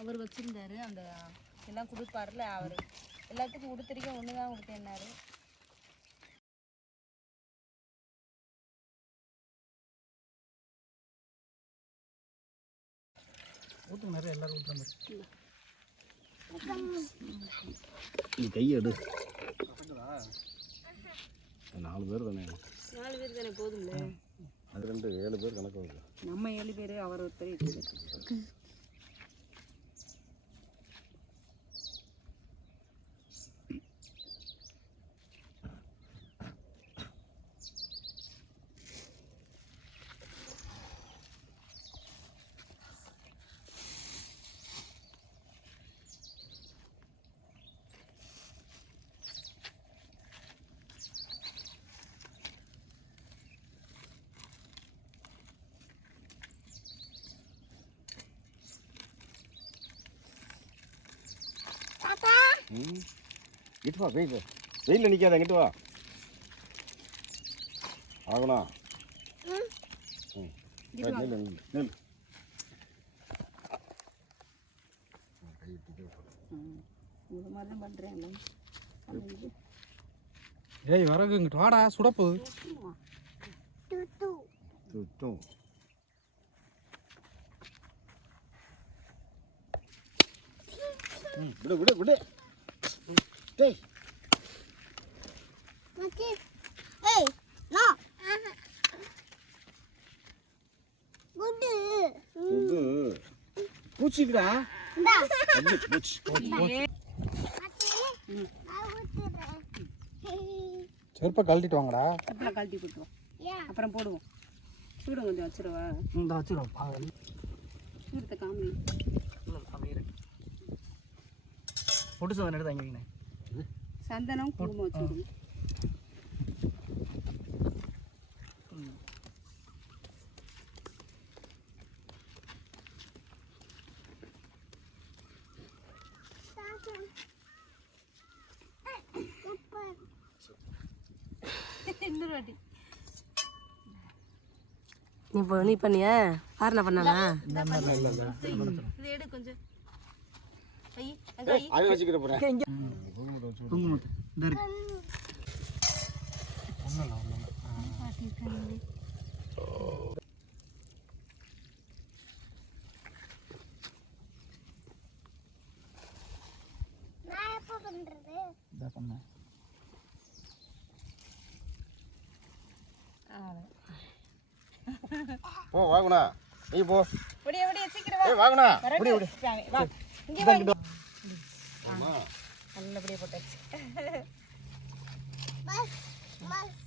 அவர் வச்சிருந்தாரு அந்த எல்லாம் கொடுப்பாருல அவர் எல்லாத்துக்கும் கொடுத்துருக்கேன் ஒன்று தான் கொடுத்தேன்னாரு. ஊற்றுங்க நிறைய எல்லாரும் ஊற்றுற மாதிரி. நீ கையெடு. 4 பேர் தானே. 4 பேர் தானே போதும்ல. அது 2 7 பேர் கணக்கு வருது. நம்ம 7 பேர் அவர் ஒருத்தர் 8 பேர். இட்டு வா வெயிலில் நிற்காத இங்கிட்டு வா ஆகணா. நெல் ஏய் வரகு இங்கிட்டு வாடா சுடப்போகுது. சுத்தம் விடு விடு விடு. டேய் ஏய் நோ குட் குட் பூச்சிக்குடா. இந்தா பூச்சி செருப்பை கழட்டிட்டு வாங்கடா. அப்புறம் கழட்டி போட்டுருவோம். அப்புறம் போடுவோம். சூடு கொஞ்சம் வச்சிருவா. இந்த வச்சிரும் பாகல் சூடத்தை காமி. பொட்டு சந்தனம் எடுத்து வாங்கிங்க. சந்தனம் குங்குமம் வச்சுருவோம். இன்னொரு வாட்டி நீ பண்ணியா பாருண்ணா பண்ணானா இது எடு கொஞ்சம் அது வச்சுக்கிற போகிறேன். குங்குமத்து இந்த இருக்கு. நான் எப்ப பண்றது இதை பண்ண போ வாங்கண்ணா. நீ போ. ஒடிய சீக்கிரம் வா. ஏய் வாங்கண்ணா. வா இங்க வா. நல்லபடியா போட்டாச்சு. பஸ்